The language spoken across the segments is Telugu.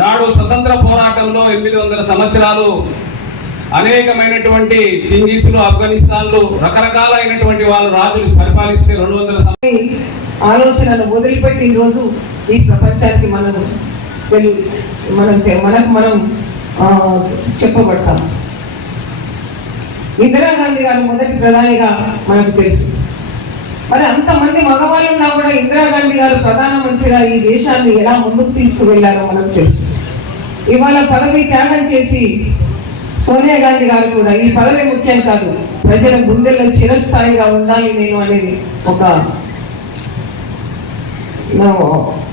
నాడు స్వతంత్ర పోరాటంలో 800 సంవత్సరాలు అనేకమైనటువంటి చింగీసులు, ఆఫ్ఘనిస్తాన్లు, రకరకాలైనటువంటి వాళ్ళు రాజులు పరిపాలిస్తే 200 ఆలోచనలు వదిలిపెట్టి ఈరోజు ఈ ప్రపంచానికి మనం చెప్పబడతాం. ఇందిరాగాంధీ గారు మొదటి ప్రధానిగా మనకు తెలుసు. మరి అంతమంది మగవాళ్ళు ఉన్నా కూడా ఇందిరాగాంధీ గారు ప్రధానమంత్రిగా ఈ దేశాన్ని ఎలా ముందుకు తీసుకువెళ్లారో మనకు తెలుసు. ఇవాళ పదవి త్యాగం చేసి సోనియా గాంధీ గారు కూడా ఈ పదవి ముఖ్యం కాదు, ప్రజల గుండెల్లో చిరస్థాయిగా ఉండాలి నేను అనేది ఒక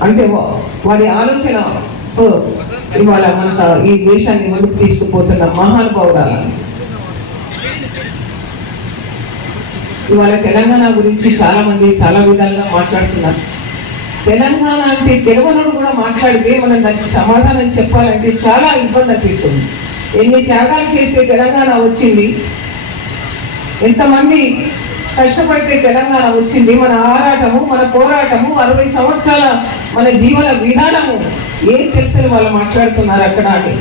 అంటే వారి ఆలోచనతో ఇవాళ మనకు ఈ దేశాన్ని ముందుకు తీసుకుపోతున్న మహానుభావురాలు. ఇవాళ తెలంగాణ గురించి చాలా మంది చాలా విధాలుగా మాట్లాడుతున్నారు. తెలంగాణ అంటే తెలుగునోడు కూడా మాట్లాడితే మనం దానికి సమాధానం చెప్పాలంటే చాలా ఇబ్బంది అనిపిస్తుంది. ఎన్ని త్యాగాలు చేస్తే తెలంగాణ వచ్చింది, ఎంతమంది కష్టపడితే తెలంగాణ వచ్చింది, మన ఆరాటము, మన పోరాటము, 60 సంవత్సరాల మన జీవన విధానము ఏం తెలుసని వాళ్ళు మాట్లాడుతున్నారు అక్కడ అని.